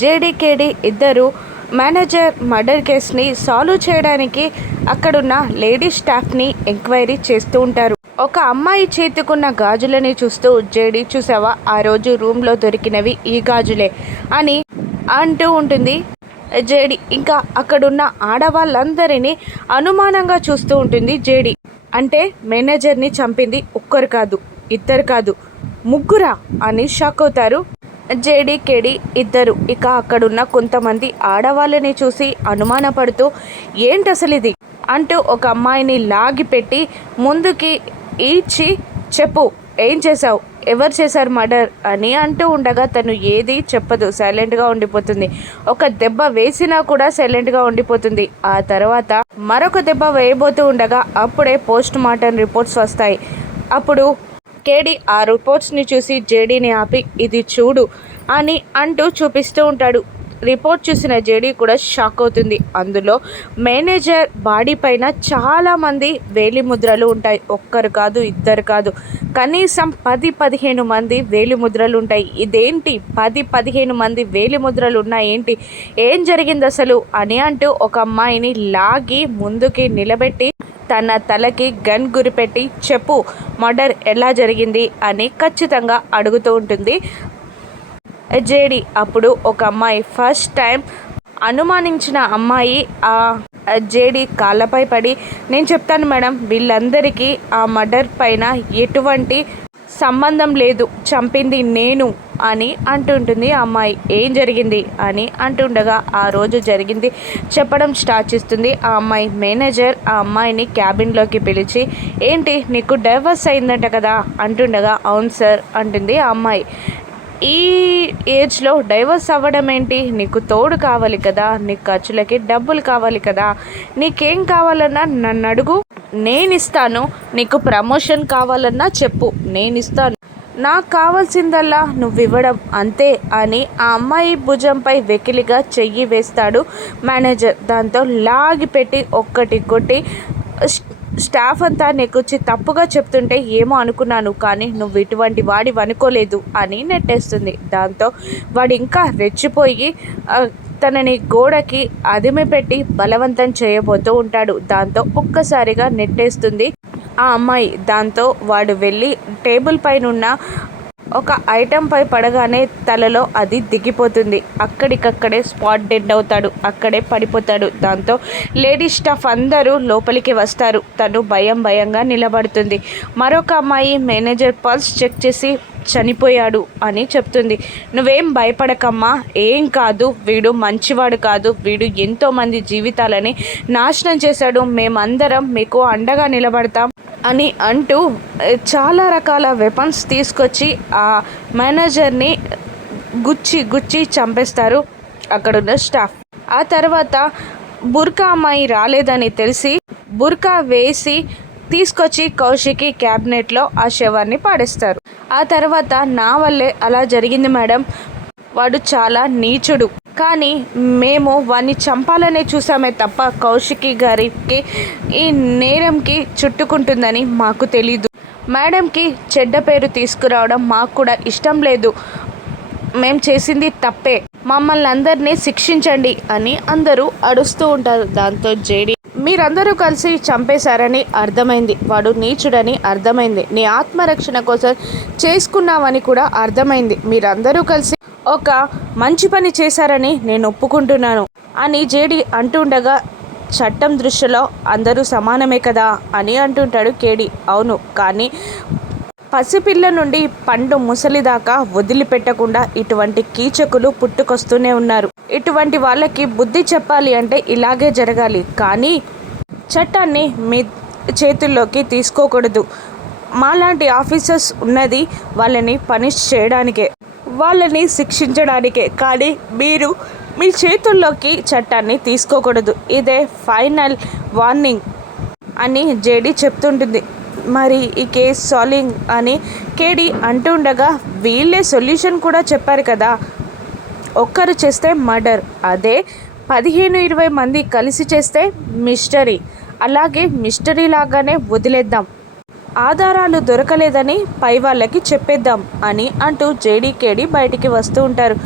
జేడీకేడి ఇద్దరు manager murder కేసుని solve చేయడానికి అక్కడున్న లేడీ స్టాఫ్ని ఎంక్వైరీ చేస్తూ ఉంటారు. ఒక అమ్మాయి చేతికున్న గాజులని చూస్తూ జేడీ చూసావా? ఆ రోజు రూమ్లో దొరికినవి ఈ గాజులే అని అంటూ ఉంటుంది. జేడి ఇంకా అక్కడున్న ఆడవాళ్ళందరినీ అనుమానంగా చూస్తూ ఉంటుంది జేడి. అంటే మేనేజర్ని చంపింది ఒక్కరు కాదు ఇద్దరు కాదు ముగ్గురా అని షాక్ అవుతారు. జేడీకేడి ఇద్దరు. ఇక అక్కడున్న కొంతమంది ఆడవాళ్ళని చూసి అనుమానపడుతూ ఏంటి అసలు ఇది అంటూ ఒక అమ్మాయిని లాగిపెట్టి ముందుకి ఈడ్చి చెప్పు ఏం చేసావు ఎవరు చేశారు మర్డర్? అని అంటూ ఉండగా తను ఏది చెప్పదు. సైలెంట్గా ఉండిపోతుంది. ఒక దెబ్బ వేసినా కూడా సైలెంట్గా ఉండిపోతుంది. ఆ తర్వాత మరొక దెబ్బ వేయబోతూ ఉండగా అప్పుడే పోస్ట్ మార్టం రిపోర్ట్స్ వస్తాయి. అప్పుడు కేడి ఆ రిపోర్ట్స్ని చూసి జేడీని ఆపి ఇది చూడు అని అంటూ చూపిస్తూ ఉంటాడు. రిపోర్ట్ చూసిన జేడీ కూడా షాక్ అవుతుంది. అందులో మేనేజర్ బాడీ పైన చాలామంది వేలి ముద్రలు ఉంటాయి. ఒక్కరు కాదు ఇద్దరు కాదు. కనీసం పది పదిహేను మంది వేలి ముద్రలు ఉంటాయి. ఇదేంటి? పది పదిహేను మంది వేలి ముద్రలు ఉన్నాయి ఏంటి? ఏం జరిగింది అసలు అని అంటూ ఒక అమ్మాయిని లాగి ముందుకి నిలబెట్టి తన తలకి గన్ గురిపెట్టి చెప్పు మర్డర్ ఎలా జరిగింది అని ఖచ్చితంగా అడుగుతూ ఉంటుంది. జేడి అప్పుడు ఒక అమ్మాయి. ఫస్ట్ టైం అనుమానించిన అమ్మాయి ఆ జేడి కాళ్ళపై పడి నేను చెప్తాను మేడం వీళ్ళందరికీ ఆ మర్డర్ పైన ఎటువంటి సంబంధం లేదు. చంపింది నేను అని అంటుంటుంది అమ్మాయి. ఏం జరిగింది అని అంటుండగా ఆ రోజు జరిగింది చెప్పడం స్టార్ట్ చేస్తుంది ఆ అమ్మాయి. మేనేజర్ ఆ అమ్మాయిని క్యాబిన్లోకి పిలిచి ఏంటి నీకు డైవర్స్ అయిందంట కదా? అంటుండగా అవును సార్ అంటుంది ఆ అమ్మాయి. ఈ ఏజ్లో డైవర్స్ అవ్వడం ఏంటి? నీకు తోడు కావాలి కదా నీ ఖర్చులకి డబ్బులు కావాలి కదా నీకేం కావాలన్నా నన్ను అడుగు. నేను ఇస్తాను నీకు ప్రమోషన్ కావాలన్నా చెప్పు. నేను ఇస్తాను నాకు కావాల్సిందల్లా నువ్వు ఇవ్వడం అంతే అని ఆ అమ్మాయి భుజంపై వెకిలిగా చెయ్యి వేస్తాడు మేనేజర్. దాంతో లాగి పెట్టి ఒక్కటి కొట్టి స్టాఫ్ అంతా నెక్కొచ్చి తప్పుగా చెప్తుంటే ఏమో అనుకున్నాను కానీ నువ్వు ఇటువంటి వాడి అనుకోలేదు అని నెట్టేస్తుంది. దాంతో వాడు ఇంకా రెచ్చిపోయి తనని గోడకి అదిమి పెట్టి బలవంతం చేయబోతూ ఉంటాడు. దాంతో ఒక్కసారిగా నెట్టేస్తుంది ఆ అమ్మాయి. దాంతో వాడు వెళ్ళి టేబుల్ పైన ఉన్న ఒక ఐటెంపై పడగానే తలలో అది దిగిపోతుంది. అక్కడికక్కడే స్పాట్ డెడ్ అవుతాడు. అక్కడే పడిపోతాడు. దాంతో లేడీ స్టాఫ్ అందరూ లోపలికి వస్తారు. తను భయం భయంగా నిలబడుతుంది. మరొక అమ్మాయి మేనేజర్ పల్స్ చెక్ చేసి చనిపోయాడు అని చెప్తుంది. నువ్వేం భయపడకమ్మా. ఏం కాదు. వీడు మంచివాడు కాదు. వీడు ఎంతోమంది జీవితాలని నాశనం చేశాడు. మేమందరం మీకు అండగా నిలబడతాం. అని అంటూ చాలా రకాల వెపన్స్ తీసుకొచ్చి ఆ మేనేజర్ని గుచ్చి గుచ్చి చంపేస్తారు అక్కడున్న స్టాఫ్ ఆ తర్వాత బుర్కా అమ్మాయి రాలేదని తెలిసి బుర్కా వేసి తీసుకొచ్చి కౌశికి క్యాబినెట్లో ఆ శవాన్ని పాడేస్తారు. ఆ తర్వాత నా వల్లే అలా జరిగింది మేడం. వాడు చాలా నీచుడు. కానీ మేము వాడిని చంపాలనే చూసామే తప్ప కౌశికి గారికి ఈ నేరంకి చుట్టుకుంటుందని మాకు తెలీదు. మేడంకి చెడ్డ పేరు తీసుకురావడం మాకు కూడా ఇష్టం లేదు. మేము చేసింది తప్పే. మమ్మల్ని అందరినీ శిక్షించండి అని అందరూ అడుస్తూ ఉంటారు. దాంతో జేడి మీరందరూ కలిసి చంపేశారని అర్థమైంది. వాడు నీచుడని అర్థమైంది. నీ ఆత్మరక్షణ కోసం చేసుకున్నావని కూడా అర్థమైంది. మీరందరూ కలిసి ఒక మంచి పని చేశారని నేను ఒప్పుకుంటున్నాను అని జేడి అంటుండగా చట్టం దృష్టిలో అందరూ సమానమే కదా అని అంటుంటాడు కేడి. అవును కానీ పసిపిల్ల నుండి పండు ముసలి దాకా వదిలిపెట్టకుండా ఇటువంటి కీచకులు పుట్టుకొస్తూనే ఉన్నారు. ఇటువంటి వాళ్ళకి బుద్ధి చెప్పాలి అంటే ఇలాగే జరగాలి. కానీ చట్టాన్ని మీ చేతుల్లోకి తీసుకోకూడదు. మాలాంటి ఆఫీసర్స్ ఉన్నది వాళ్ళని పనిష్ చేయడానికే వాళ్ళని శిక్షించడానికే. కానీ మీరు మీ చేతుల్లోకి చట్టాన్ని తీసుకోకూడదు. ఇదే ఫైనల్ వార్నింగ్ అని జేడీ చెప్తుంటుంది. మరి ఈ కేస్ సాల్వింగ్ అని కేడి అంటుండగా వీళ్ళే సొల్యూషన్ కూడా చెప్పారు కదా. ఒక్కరు చేస్తే మర్డర్ అదే పదిహేను ఇరవై మంది కలిసి చేస్తే మిస్టరీ. అలాగే మిస్టరీ లాగానే వదిలేద్దాం. ఆధారాలు దొరకలేదని పై వాళ్ళకి చెప్పేద్దాం అని అంటూ జేడీకేడి బయటికి వస్తూ ఉంటారు.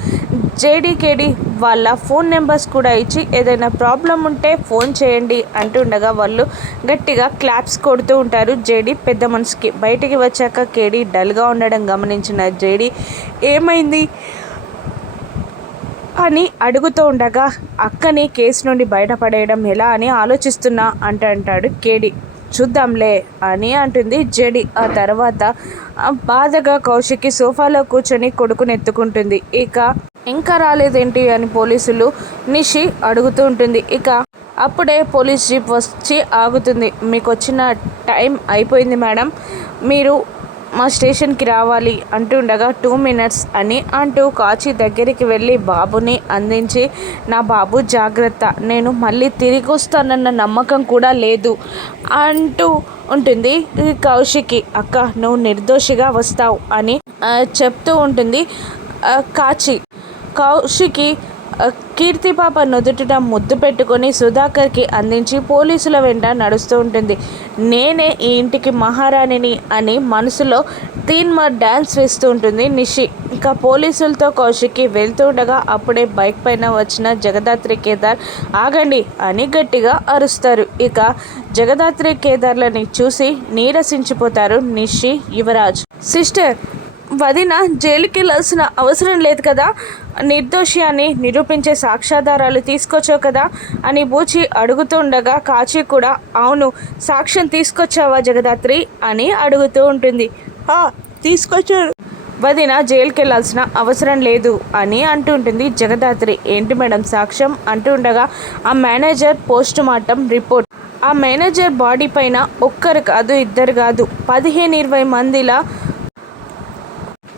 జేడీకేడి వాళ్ళ ఫోన్ నెంబర్స్ కూడా ఇచ్చి ఏదైనా ప్రాబ్లం ఉంటే ఫోన్ చేయండి అంటుండగా వాళ్ళు గట్టిగా క్లాప్స్ కొడుతూ ఉంటారు జేడీ పెద్ద మనసుకి బయటికి వచ్చాక కేడీ డల్గా ఉండడం గమనించిన జేడీ ఏమైంది? అని అడుగుతూ ఉండగా అక్కని కేసు నుండి బయటపడేయడం ఎలా అని ఆలోచిస్తున్నా అంట అంటాడు కేడీ. చూద్దాంలే అని అంటుంది జడి. ఆ తర్వాత బాధగా కౌశికి సోఫాలో కూర్చొని కొడుకుని ఎత్తుకుంటుంది. ఇక ఇంకా రాలేదేంటి? అని పోలీసులు నిషి అడుగుతూ ఉంటుంది. ఇక అప్పుడే పోలీస్ జీప్ వచ్చి ఆగుతుంది. మీకు వచ్చిన టైం అయిపోయింది మేడం. మీరు మా స్టేషన్కి రావాలి అంటుండగా టూ మినిట్స్ అని అంటూ కాచి దగ్గరికి వెళ్ళి బాబుని అందించి నా బాబు జాగ్రత్త నేను మళ్ళీ తిరిగి వస్తానన్న నమ్మకం కూడా లేదు అంటూ ఉంటుంది కౌశికి. అక్క నువ్వు నిర్దోషిగా వస్తావు అని చెప్తూ ఉంటుంది కాచి. కౌశికి కీర్తిపాప నుదుటిన ముద్దు పెట్టుకొని సుధాకర్కి అందించి పోలీసుల వెంట నడుస్తూ ఉంటుంది. నేనే ఈ ఇంటికి మహారాణిని అని మనసులో తీన్మార్ డ్యాన్స్ వేస్తూ ఉంటుంది నిషి. ఇంకా పోలీసులతో కౌశిక్కి వెళ్తూ ఉండగా అప్పుడే బైక్ పైన వచ్చిన జగదాత్రి కేదార్ ఆగండి అని గట్టిగా అరుస్తారు. ఇక జగదాత్రి కేదార్లని చూసి నీరసించిపోతారు నిషి యువరాజ్. సిస్టర్ వదిన జైలుకి వెళ్ళాల్సిన అవసరం లేదు కదా? నిర్దోషి అని నిరూపించే సాక్ష్యాధారాలు తీసుకొచ్చావు కదా? అని బూచి అడుగుతుండగా కాచి కూడా అవును సాక్ష్యం తీసుకొచ్చావా జగదాత్రి? అని అడుగుతూ ఉంటుంది. తీసుకొచ్చారు వదిన జైలుకి వెళ్ళాల్సిన అవసరం లేదు అని అంటుంటుంది జగదాత్రి. ఏంటి మేడం సాక్ష్యం? అంటుండగా ఆ మేనేజర్ పోస్ట్ మార్టం రిపోర్ట్. ఆ మేనేజర్ బాడీ పైన ఒక్కరు కాదు ఇద్దరు కాదు. పదిహేను ఇరవై మందిలా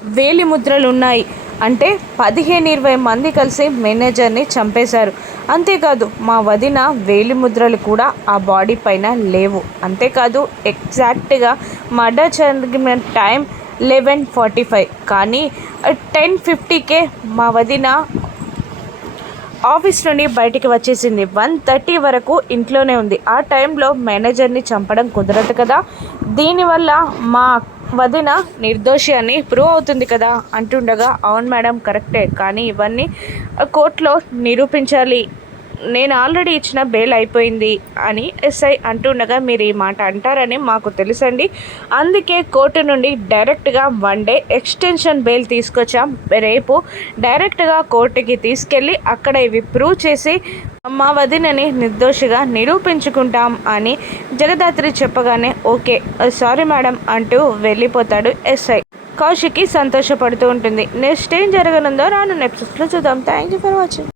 వేలి ముద్రలు ఉన్నాయి అంటే పదిహేను ఇరవై మంది కలిసి మేనేజర్ని చంపేశారు. అంతేకాదు మా వదిన వేలి ముద్రలు కూడా ఆ బాడీ పైన లేవు. అంతేకాదు ఎగ్జాక్ట్గా మర్డర్ జరిగిన టైం లెవెన్ ఫార్టీ ఫైవ్. కానీ టెన్ ఫిఫ్టీకే మా వదిన ఆఫీస్ నుండి బయటికి వచ్చేసింది. వన్ థర్టీ వరకు ఇంట్లోనే ఉంది. ఆ టైంలో మేనేజర్ని చంపడం కుదరదు కదా. దీనివల్ల మా వదిన నిర్దోషి అని ప్రూవ్ అవుతుంది కదా అంటుండగా అవును మేడం కరెక్టే. కానీ ఇవన్నీ కోర్టులో నిరూపించాలి. నేను ఆల్రెడీ ఇచ్చిన బెయిల్ అయిపోయింది అని ఎస్ఐ అంటుండగా మీరు ఈ మాట అంటారని మాకు తెలుసండి. అందుకే కోర్టు నుండి డైరెక్ట్గా వన్ డే ఎక్స్టెన్షన్ బెయిల్ తీసుకొచ్చాం. రేపు డైరెక్ట్గా కోర్టుకి తీసుకెళ్ళి అక్కడ ఇవి ప్రూవ్ చేసి మా వదినని నిర్దోషిగా నిరూపించుకుంటాం అని జగదాత్రి చెప్పగానే ఓకే సారీ మేడం అంటూ వెళ్ళిపోతాడు ఎస్ఐ. కౌశికి సంతోషపడుతూ ఉంటుంది. నెక్స్ట్ ఏం జరగనుందో రాను నెక్స్ట్లో చూద్దాం. Thank you for watching.